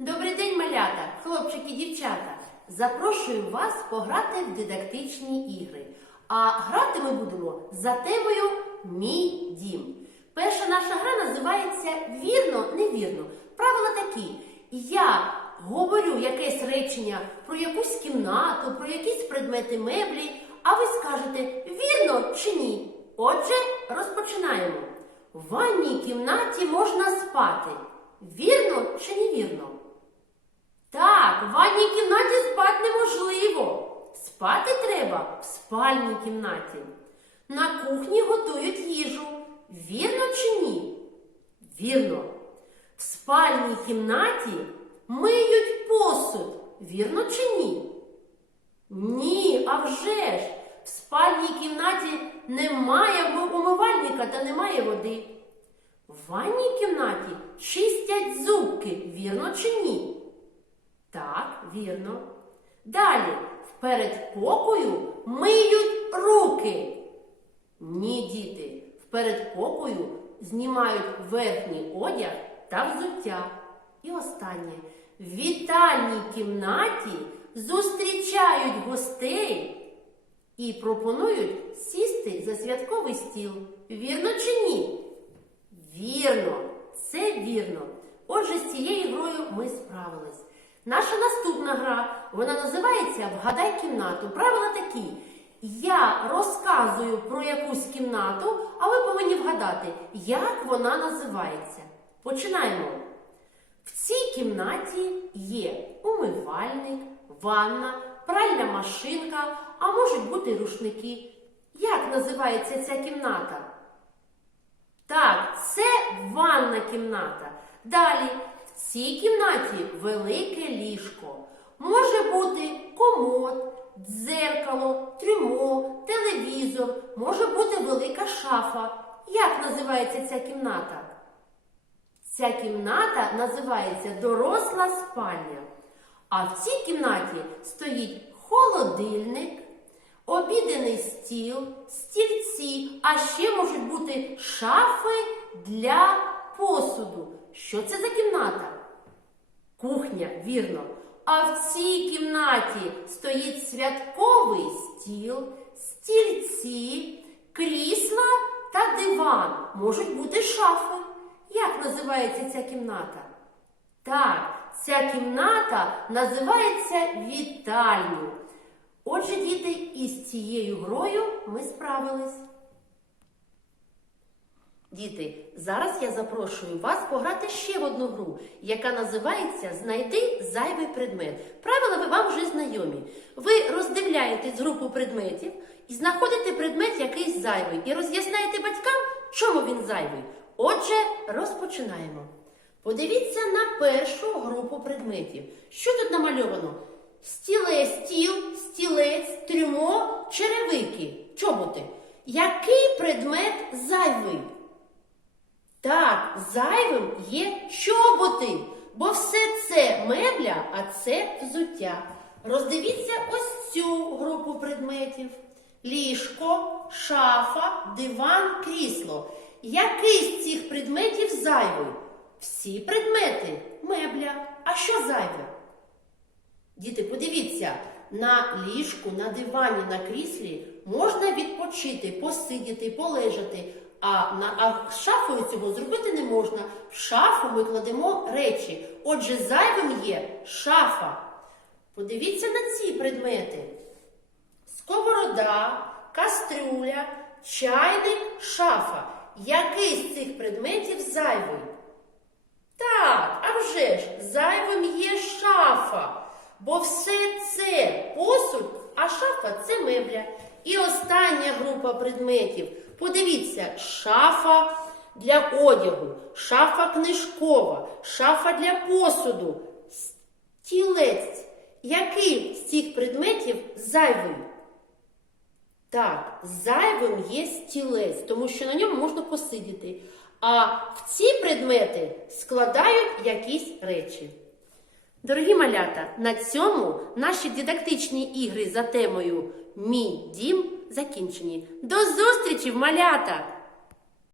Добрий день, малята, хлопчики, дівчата. Запрошую вас пограти в дидактичні ігри. А грати ми будемо за темою Мій дім. Перша наша гра називається Вірно, невірно. Правила такі: я говорю якесь речення про якусь кімнату, про якісь предмети меблі, а ви скажете вірно чи ні. Отже, розпочинаємо. В ванній кімнаті можна спати. Вірно чи невірно? Так, в ванній кімнаті спати неможливо. Спати треба в спальній кімнаті. На кухні готують їжу. Вірно чи ні? Вірно. В спальній кімнаті миють посуд. Вірно чи ні? Ні, а вже ж. В спальній кімнаті немає умивальника та немає води. В ванній кімнаті чистять зубки, вірно чи ні? Так, вірно. Далі в передпокою миють руки. Ні, діти, в передпокою знімають верхній одяг та взуття. І останнє. В вітальній кімнаті зустрічають гостей і пропонують сісти за святковий стіл. Вірно чи ні? Вірно, це вірно. Отже, з цією грою ми справились. Наша наступна гра, вона називається Вгадай кімнату. Правила такі. Я розказую про якусь кімнату, а ви повинні вгадати, як вона називається. Починаємо. В цій кімнаті є умивальник, ванна, пральна машинка, а можуть бути рушники. Як називається ця кімната? Так, це ванна кімната. Далі, в цій кімнаті велике ліжко. Може бути комод, дзеркало, трюмо, телевізор, може бути велика шафа. Як називається ця кімната? Ця кімната називається доросла спальня. А в цій кімнаті стоїть холодильник, обіденний стіл, стільці, а ще можуть бути шафи для посуду. Що це за кімната? Кухня, вірно. А в цій кімнаті стоїть святковий стіл, стільці, крісла та диван. Можуть бути шафи. Як називається ця кімната? Так, ця кімната називається вітальню. Отже, діти, із цією грою ми справились. Діти, зараз я запрошую вас пограти ще в одну гру, яка називається Знайти зайвий предмет. Правила ви вам вже знайомі. Ви роздивляєтесь групу предметів і знаходите предмет якийсь зайвий, і роз'ясняєте батькам, чому він зайвий. Отже, розпочинаємо. Подивіться на першу групу предметів. Що тут намальовано? Стілець, стіл, стілець, трюмо, черевики, чоботи. Який предмет зайвий? Так, зайвим є чоботи, бо все це мебля, а це взуття. Роздивіться ось цю групу предметів: ліжко, шафа, диван, крісло. Який з цих предметів зайвий? Всі предмети мебля. А що зайве? Діти, подивіться, на ліжку, на дивані, на кріслі можна відпочити, посидіти, полежати. А на а шафою цього зробити не можна. В шафу ми кладемо речі. Отже, зайвим є шафа. Подивіться на ці предмети: сковорода, кастрюля, чайник, шафа. Який з цих предметів зайвий? Так, а вже ж, зайвим є шафа. Бо все це а шафа це мебля. І остання група предметів. Подивіться, шафа для одягу, шафа книжкова, шафа для посуду, стілець. Який з цих предметів зайвий? Так, зайвим є стілець, тому що на ньому можна посидіти. А в ці предмети складають якісь речі. Дорогі малята, на цьому наші дидактичні ігри за темою Мій дім закінчені. До зустрічі, малята!